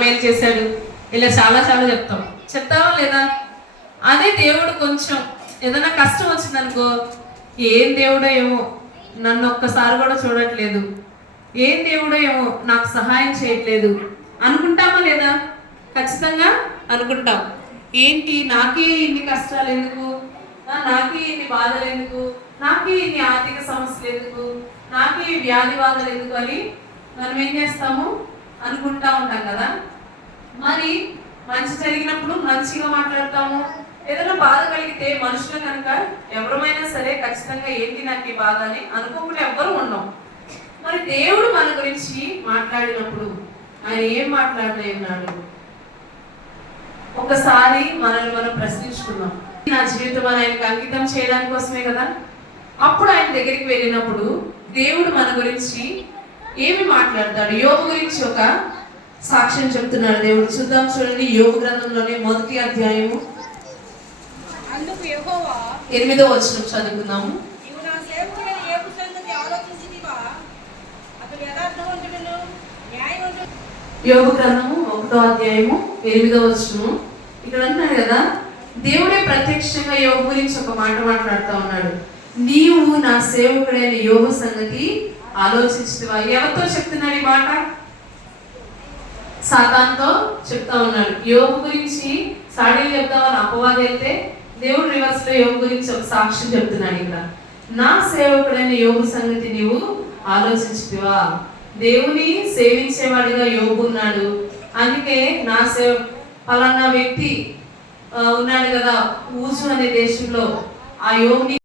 మేలు చేశాడు, ఇలా చాలా చాలా చెప్తావా లేదా? అదే దేవుడు కొంచెం ఏదైనా కష్టం వచ్చిందనుకో, ఏం దేవుడో ఏమో నన్ను ఒక్కసారి కూడా చూడట్లేదు, ఏం దేవుడో ఏమో నాకు సహాయం చేయట్లేదు అనుకుంటామా లేదా? ఖచ్చితంగా అనుకుంటాం. ఏంటి నాకే ఇన్ని కష్టాలు ఎందుకు, నాకే ఇన్ని బాధలు ఎందుకు, నాకే ఇన్ని ఆర్థిక సమస్యలు ఎందుకు, నాకే వ్యాధి బాధలు ఎందుకు అని మనం ఏం చేస్తాము, అనుకుంటా ఉంటాం కదా. మరి మంచి జరిగినప్పుడు మంచిగా మాట్లాడతాము, ఏదైనా బాధ కలిగితే మనుషులు కనుక ఎవరమైనా సరే ఖచ్చితంగా ఏంటి నాకు ఈ బాధ అని అనుకోకుండా ఎవ్వరు ఉన్నాం. మరి దేవుడు మన గురించి మాట్లాడినప్పుడు ఆయన ఏం మాట్లాడుతూ ఉన్నాడు? ఒకసారి మనల్ని మనం ప్రశ్నించుకున్నాం, నా జీవితం ఆయనకు అంకితం చేయడానికి కోసమే కదా. అప్పుడు ఆయన దగ్గరికి వెళ్ళినప్పుడు దేవుడు మన గురించి ఏమి మాట్లాడతాడు? యోబు గురించి ఒక సాక్ష్యం చెప్తున్నాడు దేవుడు. చూద్దాం, చూడండి. యోబు గ్రంథంలోనే 1వ అధ్యాయము 8వ వచనం చదువుకుందాము. యోబు గ్రంథము 1వ అధ్యాయము 8వ వచనం. ఇక్కడ అంటున్నాడు కదా, దేవుడే ప్రత్యక్షంగా యోబు గురించి ఒక మాట మాట్లాడుతూ ఉన్నాడు. నీవు నా సేవకుడైన యోబు సంగతి ఆలోచించువా? ఎవరితో చెప్తున్నాడు ఈ మాట? సాతానుతో చెప్తా ఉన్నాడు. యోబు గురించి సాడీలు చెప్తామని అపవాది అయితే దేవుడు రివర్స్ లో యోబు గురించి ఒక సాక్ష్యం చెప్తున్నాడు. ఇక్కడ నా సేవకుడైన యోబు సంగతి నీవు ఆలోచించువా? దేవుని సేవించేవాడిగా యోబు ఉన్నాడు. అందుకే నా పలానా వ్యక్తి ఉన్నాడు కదా ఊజు అనే దేశంలో, ఆ యోబుని